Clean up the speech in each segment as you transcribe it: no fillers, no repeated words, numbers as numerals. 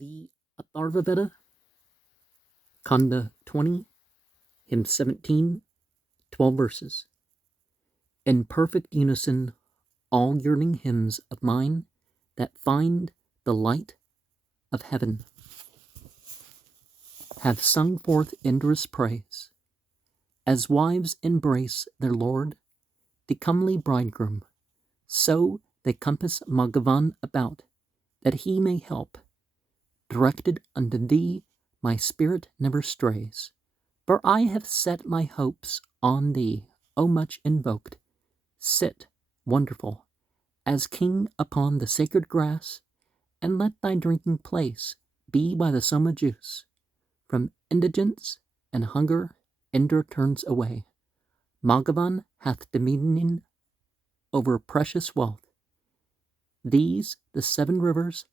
The Atharvaveda, Kanda 20, hymn 17, 12 verses. In perfect unison, all yearning hymns of mine that find the light of heaven have sung forth Indra's praise. As wives embrace their lord, the comely bridegroom, so they compass Bhagavan about, that he may help. Directed unto thee, my spirit never strays, for I have set my hopes on thee, O much invoked. Sit, wonderful, as king upon the sacred grass, and let thy drinking place be by the soma juice. From indigence and hunger Indra turns away. Bhagavan hath dominion over precious wealth. These, the 7 rivers,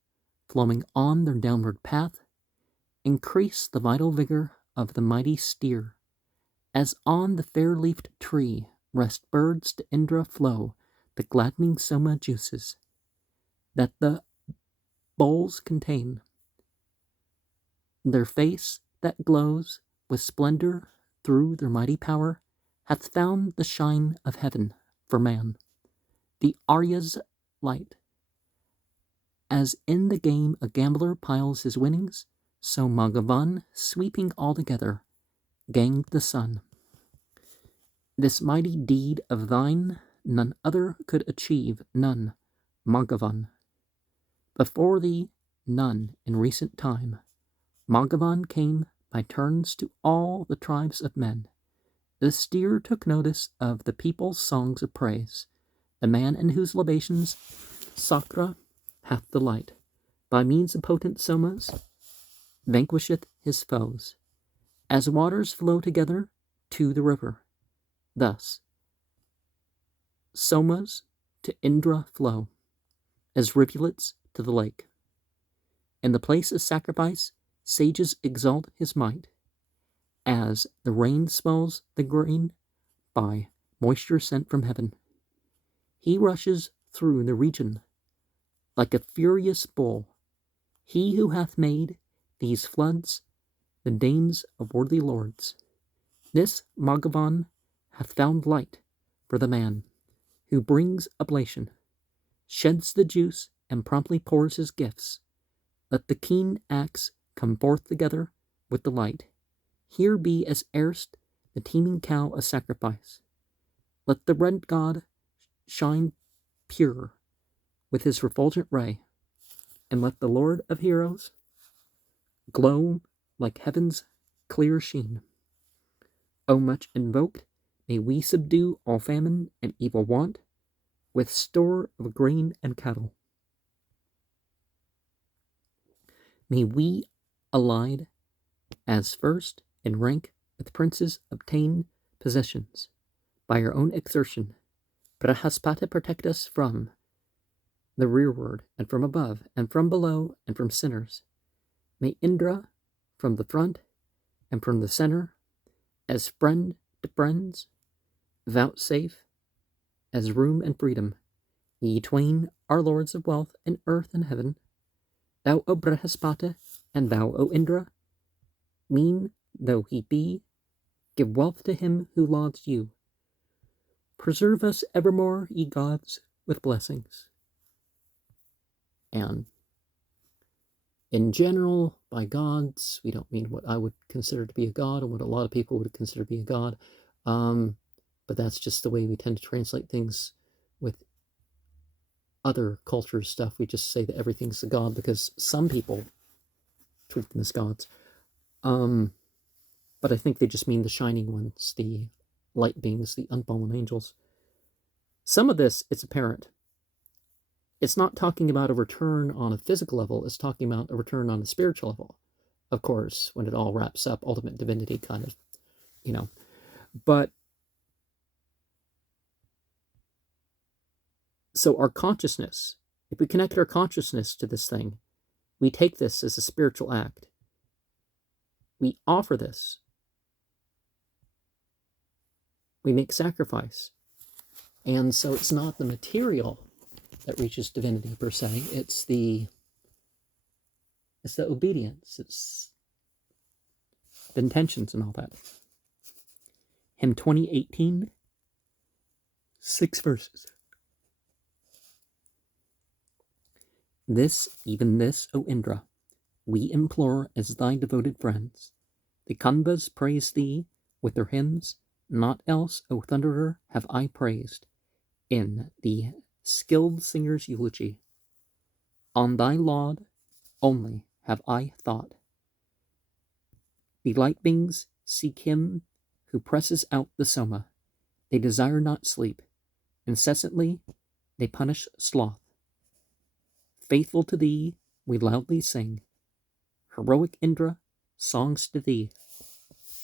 flowing on their downward path, increase the vital vigor of the mighty steer. As on the fair-leafed tree rest birds to Indra flow the gladdening soma juices that the bowls contain. Their face that glows with splendor through their mighty power hath found the shine of heaven for man, the Arya's light. As in the game a gambler piles his winnings, so Bhagavan, sweeping all together, ganged the sun. This mighty deed of thine none other could achieve, none, Bhagavan. Before thee, none in recent time. Bhagavan came by turns to all the tribes of men. The steer took notice of the people's songs of praise. The man in whose libations Sakra hath delight, by means of potent somas, vanquisheth his foes. As waters flow together to the river, thus somas to Indra flow, as rivulets to the lake. In the place of sacrifice, sages exalt his might, as the rain swells the grain by moisture sent from heaven. He rushes through the region like a furious bull, he who hath made these floods the dames of worthy lords. This Bhagavan hath found light for the man, who brings oblation, sheds the juice, and promptly pours his gifts. Let the keen axe come forth together with the light. Here be as erst the teeming cow a sacrifice. Let the red god shine pure with his refulgent ray, and let the Lord of heroes glow like heaven's clear sheen. O much invoked, may we subdue all famine and evil want with store of grain and cattle. May we, allied as first in rank with princes, obtain possessions by our own exertion. Brahaspata protect us from the rearward, and from above, and from below, and from sinners. May Indra, from the front, and from the center, as friend to friends, vouchsafe as room and freedom. Ye twain are lords of wealth in earth and heaven. Thou, O Brahaspata, and thou, O Indra, mean though he be, give wealth to him who lauds you. Preserve us evermore, ye gods, with blessings. And in general, by gods, we don't mean what I would consider to be a god and what a lot of people would consider to be a god. But that's just the way we tend to translate things with other culture stuff. We just say that everything's a god because some people treat them as gods. But I think they just mean the shining ones, the light beings, the unfallen angels. Some of this, it's apparent. It's not talking about a return on a physical level, it's talking about a return on a spiritual level. Of course, when it all wraps up, ultimate divinity kind of, But, so our consciousness, if we connect our consciousness to this thing, we take this as a spiritual act. We offer this. We make sacrifice. And so it's not the material that reaches divinity per se, it's the It's the obedience. It's the intentions and all that. Hymn 2018, 6 verses. This, even this, O Indra, we implore as thy devoted friends. The Kandas praise thee with their hymns, not else, O Thunderer, have I praised. In the skilled singer's eulogy, on thy laud only have I thought. The light beings seek him who presses out the soma. They desire not sleep. Incessantly they punish sloth. Faithful to thee we loudly sing. Heroic Indra, songs to thee.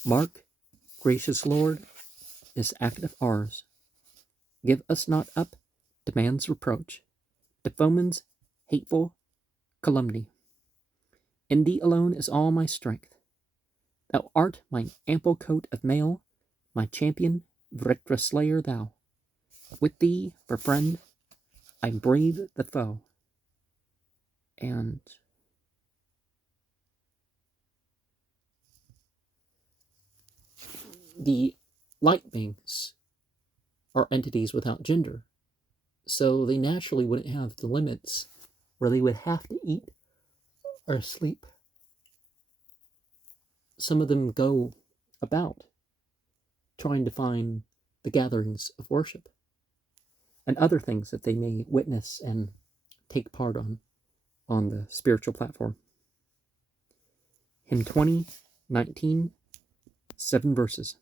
Mark, gracious Lord, this act of ours. Give us not up to man's reproach, to foeman's hateful calumny. In thee alone is all my strength. Thou art mine ample coat of mail, my champion, Vritra slayer thou. With thee, for friend, I brave the foe. And the light beings are entities without gender, so they naturally wouldn't have the limits where they would have to eat or sleep. Some of them go about trying to find the gatherings of worship and other things that they may witness and take part on the spiritual platform. Hymn 2019, 7 verses.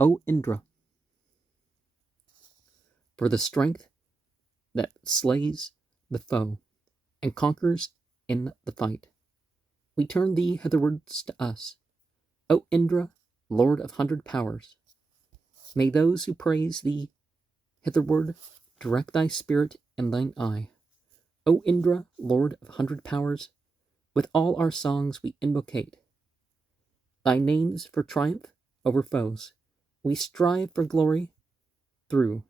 O Indra, for the strength that slays the foe and conquers in the fight, we turn thee hitherwards to us. O Indra, Lord of 100 powers, may those who praise thee hitherward direct thy spirit and thine eye. O Indra, Lord of 100 powers, with all our songs we invocate thy names for triumph over foes. We strive for glory through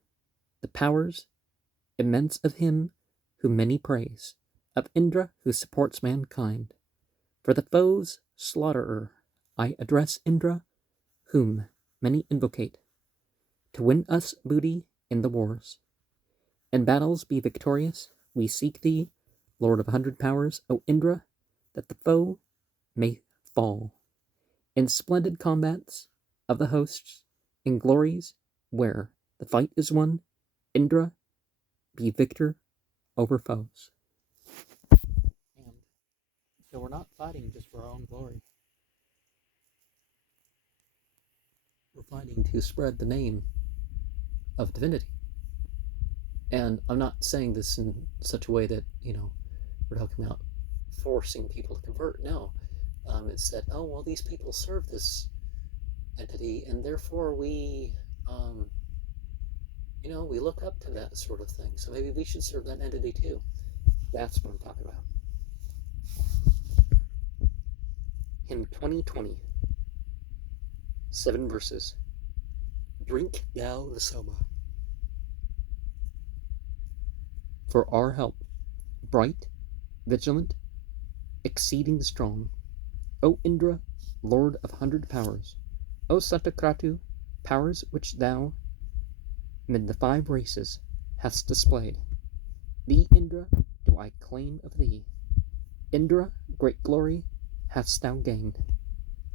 the powers immense of him whom many praise, of Indra who supports mankind. For the foe's slaughterer I address Indra, whom many invocate, to win us booty in the wars. In battles be victorious, we seek thee, Lord of 100 powers, O Indra, that the foe may fall. In splendid combats of the hosts, in glories where the fight is won, Indra, be victor over foes. And so we're not fighting just for our own glory. We're fighting to spread the name of divinity. And I'm not saying this in such a way that, we're talking about forcing people to convert. No. It's that, oh, well, these people serve this entity, and therefore we look up to that sort of thing. So maybe we should serve that entity too. That's what I'm talking about. Hymn 2020, 7 verses. Drink thou the soma. For our help, bright, vigilant, exceeding strong, O Indra, Lord of 100 powers, O Satakratu, powers which thou, mid the 5 races, hast displayed. Thee, Indra, do I claim of thee. Indra, great glory hast thou gained,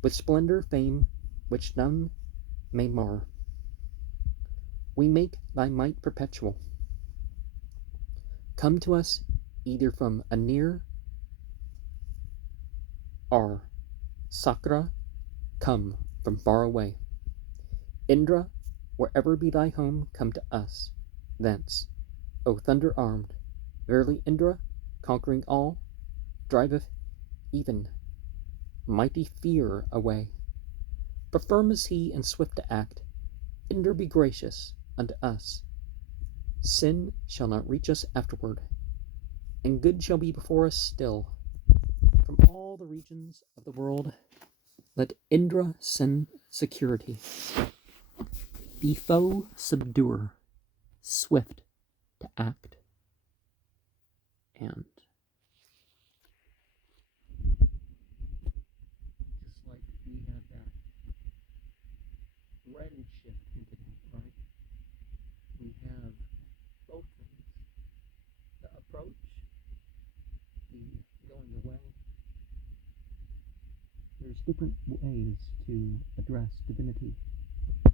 with splendor fame which none may mar. We make thy might perpetual. Come to us either from a near or Sakra, come from far away. Indra, wherever be thy home, come to us thence. O thunder armed, verily Indra, conquering all, driveth even mighty fear away. For firm is he and swift to act. Indra, be gracious unto us. Sin shall not reach us afterward, and good shall be before us still. From all the regions of the world, let Indra send security. Be foe subduer, swift to act. And slight shift into that, right? We have both things. The approach, the going away. There's different ways to address divinity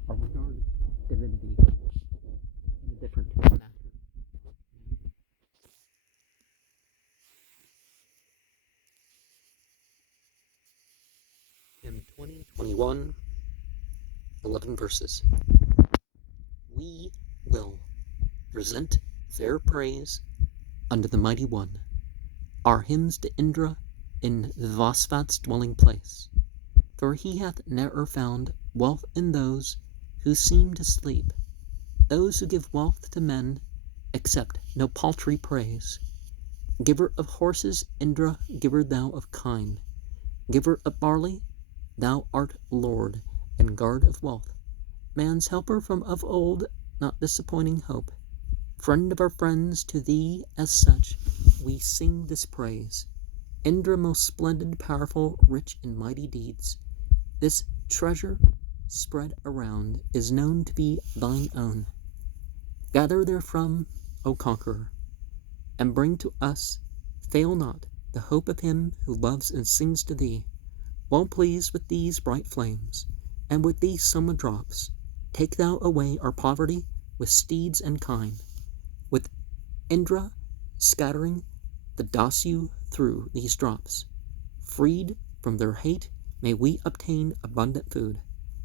or regard divinity in a different manner. Hymn 2021, 11 verses. We will present fair praise unto the mighty one, our hymns to Indra in Vivasvat's dwelling place. For he hath ne'er found wealth in those who seem to sleep. Those who give wealth to men accept no paltry praise. Giver of horses, Indra, giver thou of kine. Giver of barley, thou art Lord, and guard of wealth. Man's helper from of old, not disappointing hope. Friend of our friends, to thee as such we sing this praise. Indra, most splendid, powerful, rich in mighty deeds, this treasure spread around is known to be thine own. Gather therefrom, O conqueror, and bring to us, fail not, the hope of him who loves and sings to thee. Well pleased with these bright flames, and with these summer drops, take thou away our poverty with steeds and kine. With Indra scattering the Dasu through these drops, freed from their hate, may we obtain abundant food.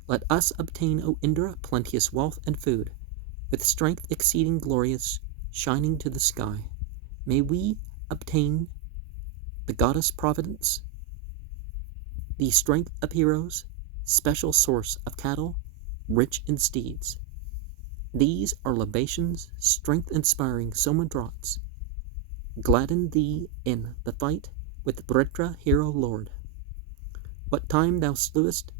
Let us obtain, O Indra, plenteous wealth and food, with strength exceeding glorious, shining to the sky. May we obtain the goddess Providence, the strength of heroes, special source of cattle, rich in steeds. These are libations, strength-inspiring soma draughts. Gladden thee in the fight with Vritra, hero lord. What time thou slewest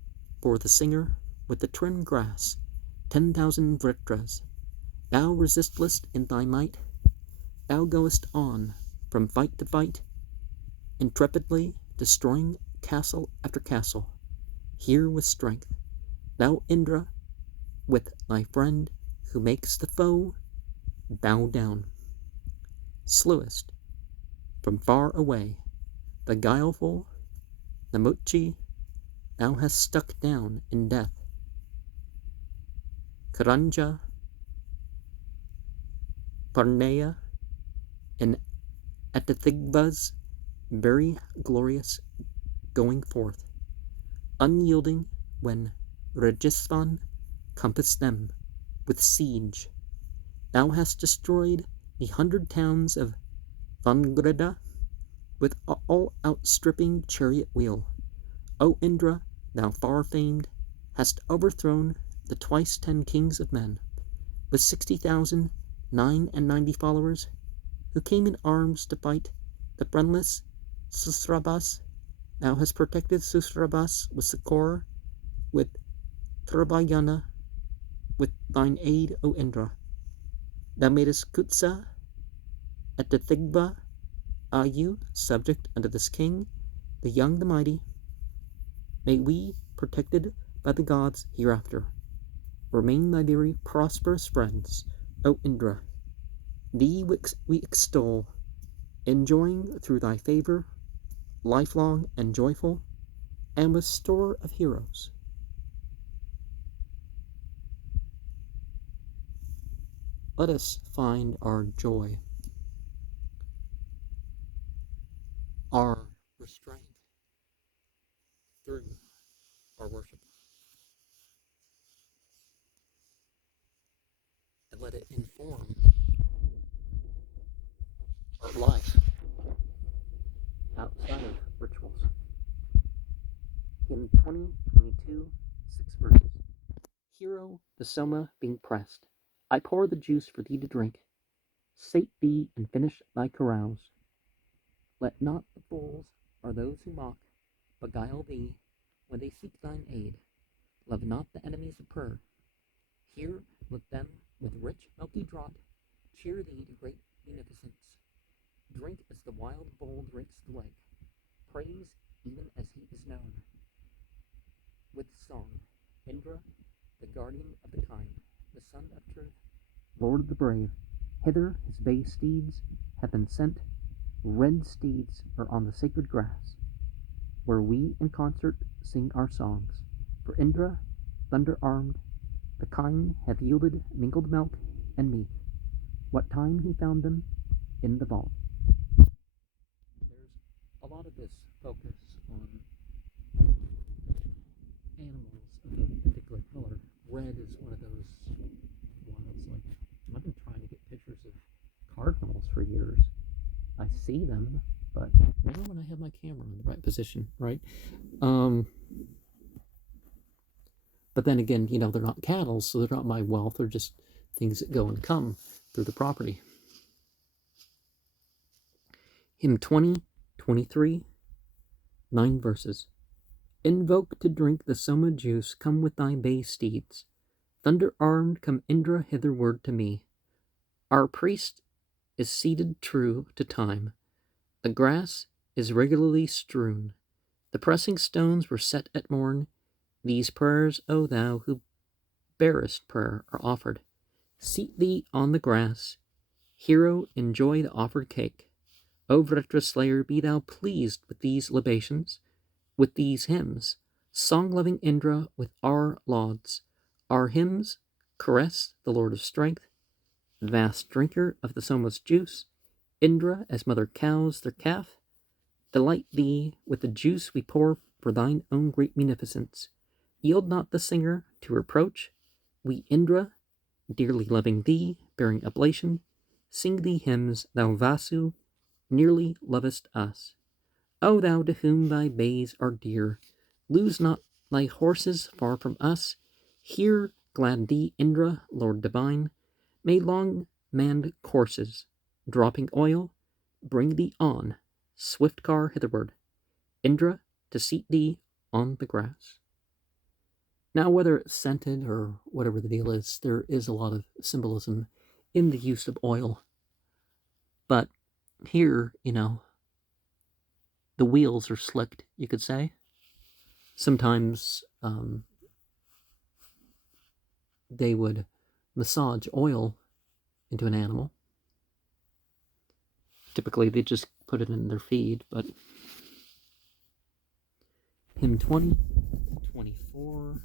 for the singer with the trim grass 10,000 Vritras, thou resistless in thy might. Thou goest on from fight to fight, intrepidly destroying castle after castle. Here with strength, thou Indra, with thy friend who makes the foe bow down, slewest from far away the guileful Namuchi thou hast stuck down in death. Karanja, Parneya, and Atharvava's very glorious going forth, unyielding when Rajasthan compassed them with siege. Thou hast destroyed the 100 towns of Vangrida with all outstripping chariot wheel. O Indra, thou far famed, hast overthrown the twice 10 kings of men, with 60,000, 99 followers, who came in arms to fight the friendless Susrabas. Thou hast protected Susrabas with succor, with Trabayana, with thine aid, O Indra. Thou madest Kutsa at the Thigva Ayu subject unto this king, the young, the mighty. May we, protected by the gods hereafter, remain thy very prosperous friends, O Indra. Thee we extol, enjoying through thy favor, lifelong and joyful, and with store of heroes. Let us find our joy, our restraint through our worship, and let it inform our life outside of rituals. In 2022, 6 verses. Hero, the soma being pressed, I pour the juice for thee to drink. Sate thee and finish thy carouse. Let not the fools or those who mock beguile thee when they seek thine aid. Love not the enemies of prayer. Here let them with rich milky draught cheer thee to great munificence. Drink as the wild bull drinks the lake. Praise even as he is known. With song, Indra, the guardian of the kind, the sun of truth, Lord of the brave. Hither his bay steeds have been sent. Red steeds are on the sacred grass, where we in concert sing our songs. For Indra, thunder-armed, the kine have yielded mingled milk and meat. What time he found them in the vault. There's a lot of this focus on animals of a particular color. Red is one of those ones, like, I've been trying to get pictures of cardinals for years. I see them, but never when I have my camera in the right position, right? But then again, they're not cattle, so they're not my wealth. They're just things that go and come through the property. Hymn 20, 23, 9 verses. Invoke to drink the soma juice, come with thy bay steeds. Thunder-armed, come Indra hitherward to me. Our priest is seated true to time. The grass is regularly strewn. The pressing stones were set at morn. These prayers, O thou who bearest prayer, are offered. Seat thee on the grass. Hero, enjoy the offered cake. O Vritra slayer, be thou pleased with these libations, with these hymns. Song-loving Indra, with our lauds. Our hymns caress the Lord of strength. Vast drinker of the soma's juice, Indra, as mother cows their calf, delight thee with the juice we pour for thine own great munificence. Yield not the singer to reproach. We, Indra, dearly loving thee, bearing oblation, sing thee hymns, thou Vasu, nearly lovest us. O thou to whom thy bays are dear, lose not thy horses far from us. Here glad thee, Indra, Lord divine, may long manned courses, dropping oil, bring thee on, swift car hitherward, Indra, to seat thee on the grass. Now, whether it's scented or whatever the deal is, there is a lot of symbolism in the use of oil. But here, the wheels are slicked, you could say. Sometimes they would massage oil into an animal. Typically, they just put it in their feed, but hymn 20, 24,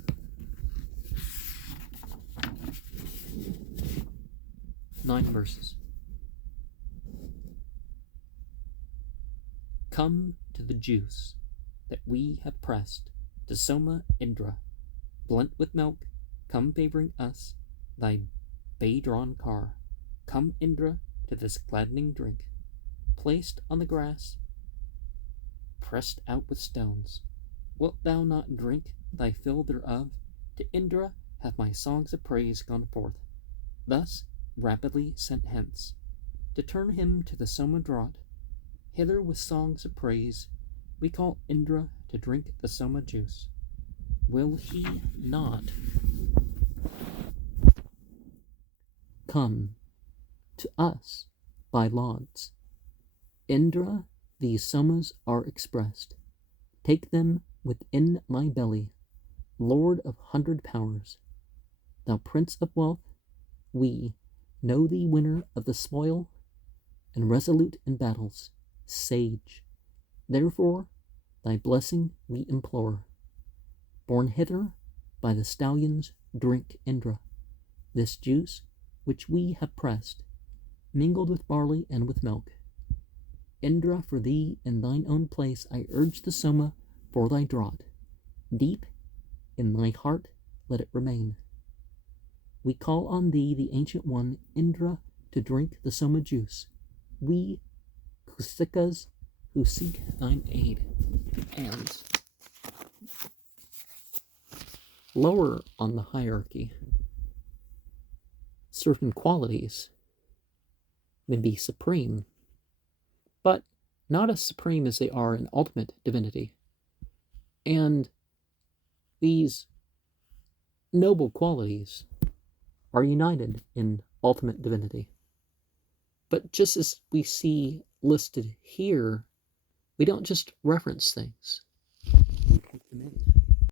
9 verses. Come to the juice that we have pressed, to Soma Indra, blent with milk, come favoring us, thy bay-drawn car. Come, Indra, to this gladdening drink, placed on the grass, pressed out with stones. Wilt thou not drink thy fill thereof? To Indra have my songs of praise gone forth, thus rapidly sent hence, to turn him to the Soma draught. Hither with songs of praise we call Indra to drink the Soma juice. Will he not come to us by lauds? Indra, these Somas are expressed. Take them within my belly, Lord of 100 powers. Thou Prince of wealth, we know thee winner of the spoil, and resolute in battles, sage. Therefore, thy blessing we implore. Born hither by the stallions, drink, Indra, this juice which we have pressed, mingled with barley and with milk. Indra, for thee in thine own place I urge the Soma for thy draught. Deep in thy heart let it remain. We call on thee, the Ancient One, Indra, to drink the Soma juice. We, Kusikas, who seek thine aid. And lower on the hierarchy, certain qualities may be supreme, but not as supreme as they are in ultimate divinity. And these noble qualities are united in ultimate divinity. But just as we see listed here, we don't just reference things.